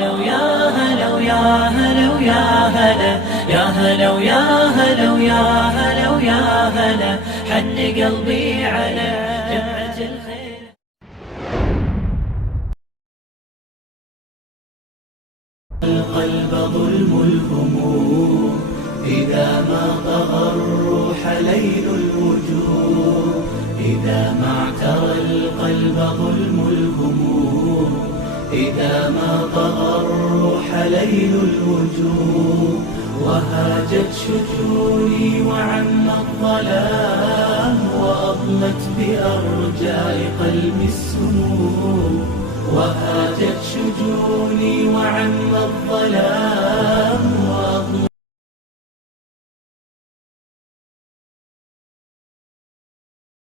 هلا ويا هلا ويا هلا ويا هلا يا هلا ويا هلا ويا هلا ويا هلا حن قلبي على جمعة الخير. القلب ظلم الهموم إذا ما طغى الروح ليل الوجوه، إذا ما اعترى القلب ظلم الهموم إذا ما طغى الروح ليل الوجوه. وهاجت شجوني وعم الظلام وأضمت بأرجاء قلبي السموم. وهاجت شجوني وعم الظلام